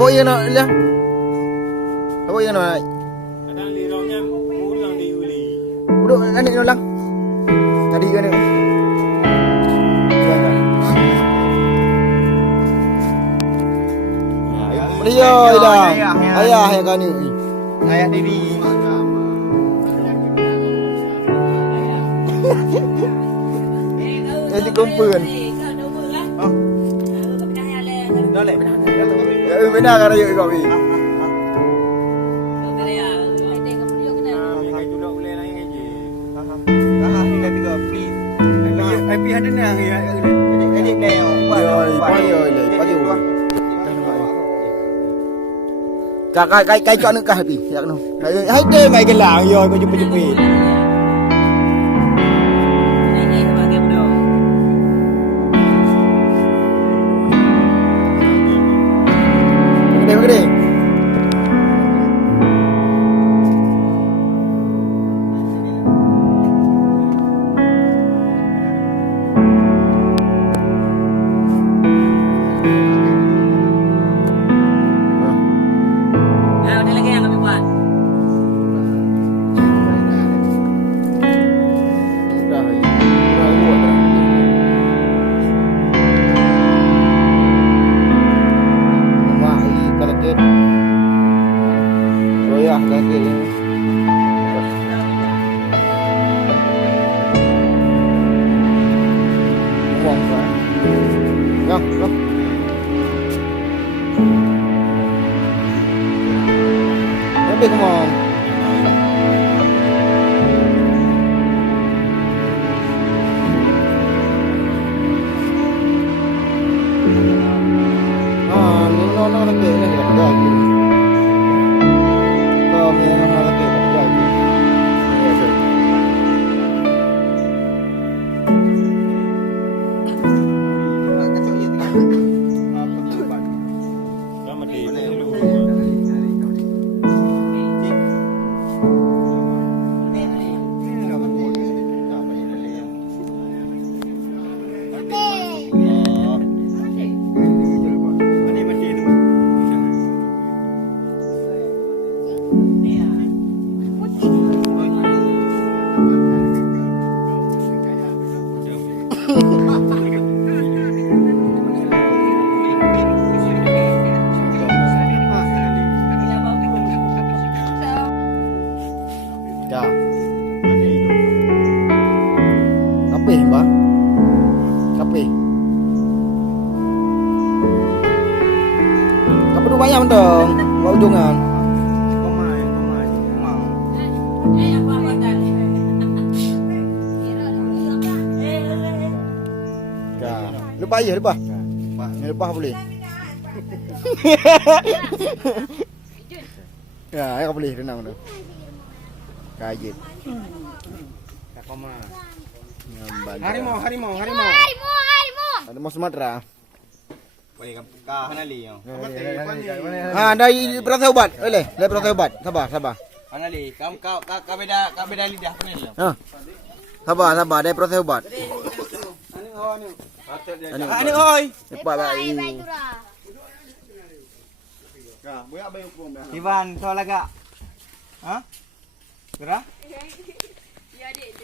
Apa yang nak lihat? Apa yang nak? Kadang liraunya ulang di Uli. Udah nanti ulang. Tadi kan ni. Dia hilang. Ayah yang kan ni. Ayah diri. Jadi kumpul. Boleh. Ya benar kan ayah kau ni. IP ada ni yang edit ni yang Cái cho nữa cả thì chắc đâu. Hãy đê mày cái làng rồi có chụp về. Cái đi. Come on. Nó thật kệ này là cái gì? Có nghe nó thật kệ là cái gì? Ya. Kape, Mbak. Kape. Kape tu banyak dong. Bawa ujungan. Ya. Lupa ya, lupa. Lupa boleh. Ya, ayo boleh renang tu. Kajit. Harimau. Harimau Sumatera. Baik, kah Hanali yang. Dari Perasa Ubat. Boleh, dari Perasa Ubat. Sabar. Hanali, kau beda lidah ni. Sabar, dari Perasa Ubat. Ani oi. Cepat baik. Ivan, kau lagak. Hah? Gerah?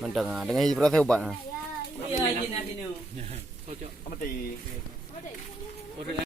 Mantap dengan Perasa Ubat. Iya, ini. Cocok. Apa tadi?